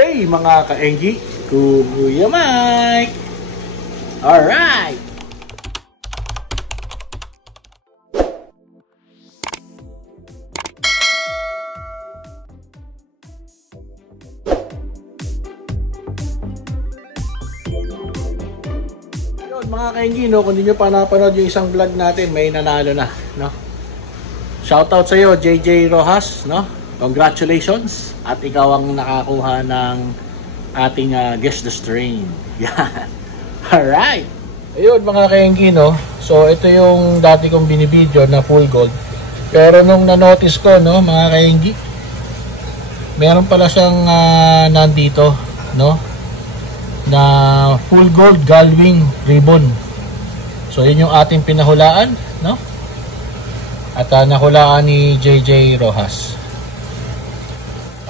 Hey mga ka-Engi, Kuya Mike! Alright! Yun mga ka-Engi, no? Kung di nyo pa napanood yung isang vlog natin, may nanalo na, no? Shoutout sa iyo, JJ Rojas, no? Congratulations! At ikaw ang nakakuha ng ating Guess the Strain. Yan. Alright! Ayun mga ka-Engi, no? So ito yung dati kong binibideo na full gold. Pero nung na-notice ko, no, mga ka-Engi, meron pala siyang nandito, no? Na full gold galwing ribbon. So yun yung ating pinahulaan, no? At nahulaan ni JJ Rojas.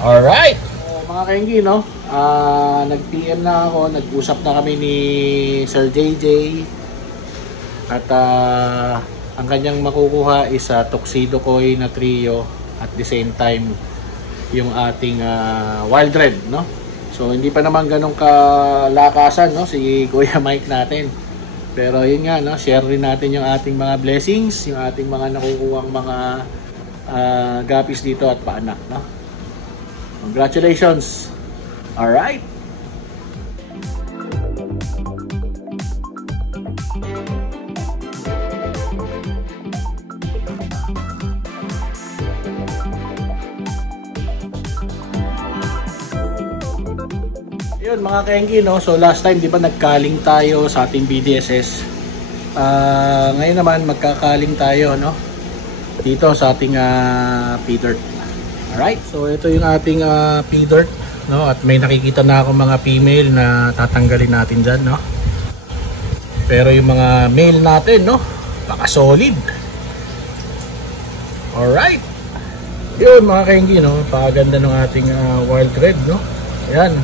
Alright! Mga ka-Engi, no? Nag-PM na ako, nag-usap na kami ni Sir JJ. At ang kanyang makukuha is Tuxedo Koi na trio. At the same time, yung ating Wild Red, no? So hindi pa naman ganun kalakasan, no, si Kuya Mike natin. Pero yun nga, no, share rin natin yung ating mga blessings, yung ating mga nakukuhang mga gapis dito at paanak, no. Congratulations. All right. Ayun mga ka-Engi, no? So last time, di ba, nagkaling tayo sa ating BDSS. Ngayon naman magkakaling tayo, no? Dito sa ating P-Dirt. Alright, so ito yung ating P-Dirt, no? At may nakikita na ako mga female na tatanggalin natin dyan, no? Pero yung mga male natin, no? Baka solid. Alright. Yun mga ka-Engi, no? Pakaganda ng ating Wild Red, no? Ayan.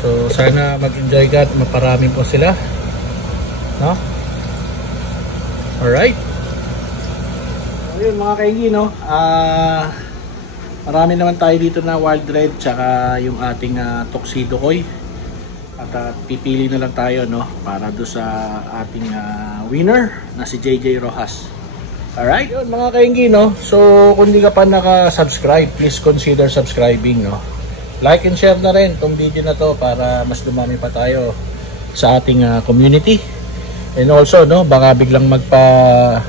So sana mag-enjoy ka at maparami po sila, no? Alright. So yun mga ka-Engi, no? Marami naman tayo dito na Wild Red tsaka yung ating Tuxedo Koi. At pipili na lang tayo, no, para do sa ating winner na si JJ Rojas. Alright, yun mga ka-Engi, no. So kung di ka pa naka-subscribe, please consider subscribing, no. Like and share na rin tong video na to para mas dumami pa tayo sa ating community. And also, no, baka biglang magpa-raffle,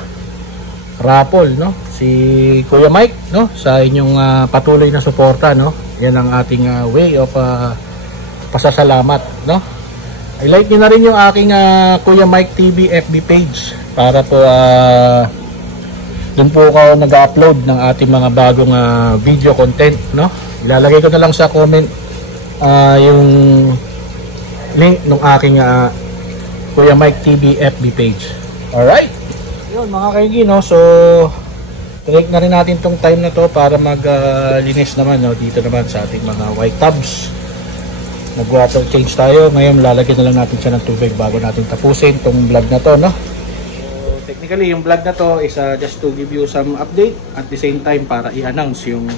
no, si Kuya Mike, no, sa inyong patuloy na suporta, no. Yan ang ating way of pasasalamat, no. I-like niyo na rin yung aking Kuya Mike TV FB page para po dun po ako nag-upload ng ating mga bagong video content, no. Ilalagay ko na lang sa comment yung link ng aking Kuya Mike TV FB page. Alright, yun mga ka-Engi, no. So take na rin natin tong time na to para maglinis naman, no, dito naman sa ating mga white tubs. Nag water change tayo. Ngayon lalagyan na lang natin siya ng tubig bago natin tapusin tong vlog na to, no. So technically yung vlog na to is just to give you some update at the same time para i-announce yung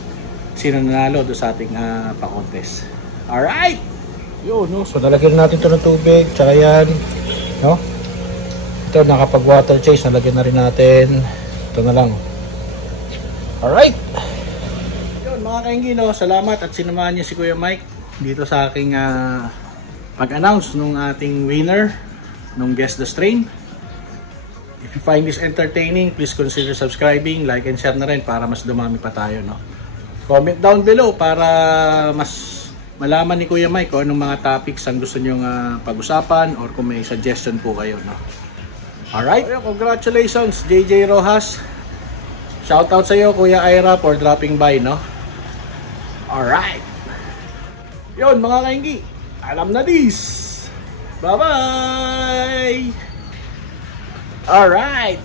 sino nanalo do sa ating pa-contest. Alright, yun, no. So nalagyan natin to ng tubig tsaka yan, no. Ito nakapag water change, nalagyan na rin natin. Ito na lang. Alright. Yun mga ka-Engi, no, salamat at sinamahan niyo si Kuya Mike dito sa aking pag-announce nung ating winner nung Guess the Strain. If you find this entertaining, please consider subscribing, like and share na rin para mas dumami pa tayo, no. Comment down below para mas malaman ni Kuya Mike kung anong mga topics ang gusto nyong pag-usapan or kung may suggestion po kayo, no. Alright, congratulations JJ Rojas. Shoutout sa iyo Kuya Ira for dropping by, no. Alright. Yun mga ka-Engi, alam na this. Bye bye. Alright.